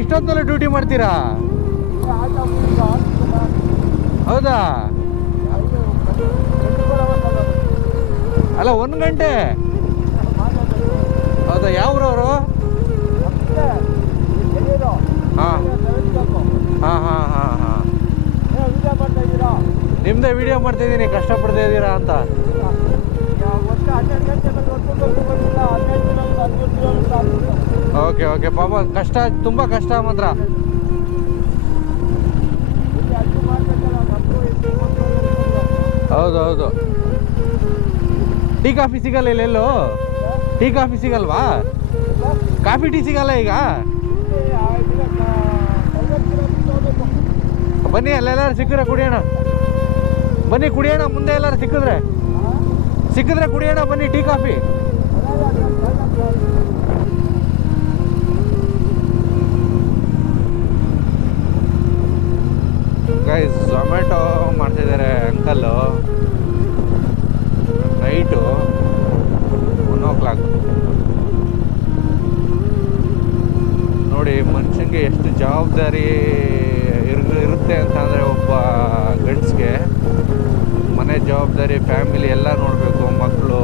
ಇಷ್ಟೊತ್ತಲ್ಲ duty ಮಾಡ್ತೀರಾ? ಹೌದಾ? ಅಲ್ಲ 1 ಗಂಟೆ. ಹೌದಾ? ಯಾವ್ರವರು? ಹಾಂ ಹಾಂ ಹಾಂ ಹಾಂ ಹಾಂ. ನಿಮ್ಮದೇ ವಿಡಿಯೋ ಮಾಡ್ತಾಯಿದ್ದೀನಿ, ಕಷ್ಟಪಡ್ತಾ ಇದ್ದೀರಾ ಅಂತ. Okay okay. ಪಾಪ ಕಷ್ಟ, ತುಂಬ ಕಷ್ಟ ಮಾತ್ರ. ಹೌದು ಹೌದು. ಟೀ ಕಾಫಿ ಸಿಗಲ್ಲ ಇಲ್ಲೆಲ್ಲೋ? ಟೀ ಕಾಫಿ ಸಿಗಲ್ವಾ? ಕಾಫಿ ಟೀ ಸಿಗಲ್ಲ ಈಗ? ಬನ್ನಿ, ಅಲ್ಲೆಲ್ಲಾರು ಸಿಕ್ಕಿದ್ರೆ ಕುಡಿಯೋಣ. ಬನ್ನಿ ಕುಡಿಯೋಣ, ಮುಂದೆ ಎಲ್ಲಾರು ಸಿಕ್ಕಿದ್ರೆ ಕುಡಿಯೋಣ. ಬನ್ನಿ ಟೀ ಕಾಫಿ. ಗೈಸ್, ಝೊಮ್ಯಾಟೊ ಮಾಡ್ತಿದ್ದಾರೆ ಅಂಕಲ್ಲು. Night 1 o'clock. ನೋಡಿ ಮನುಷ್ಯನಿಗೆ ಎಷ್ಟು ಜವಾಬ್ದಾರಿ ಇರುತ್ತೆ ಅಂತಂದರೆ, ಒಬ್ಬ ಗಂಡಸ್ಗೆ ಮನೆ ಜವಾಬ್ದಾರಿ, ಫ್ಯಾಮಿಲಿ ಎಲ್ಲ ನೋಡಬೇಕು. ಮಕ್ಕಳು,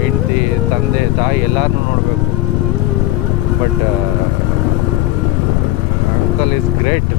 ಹೆಂಡತಿ, ತಂದೆ ತಾಯಿ ಎಲ್ಲರೂ ನೋಡಬೇಕು. But uncle is great.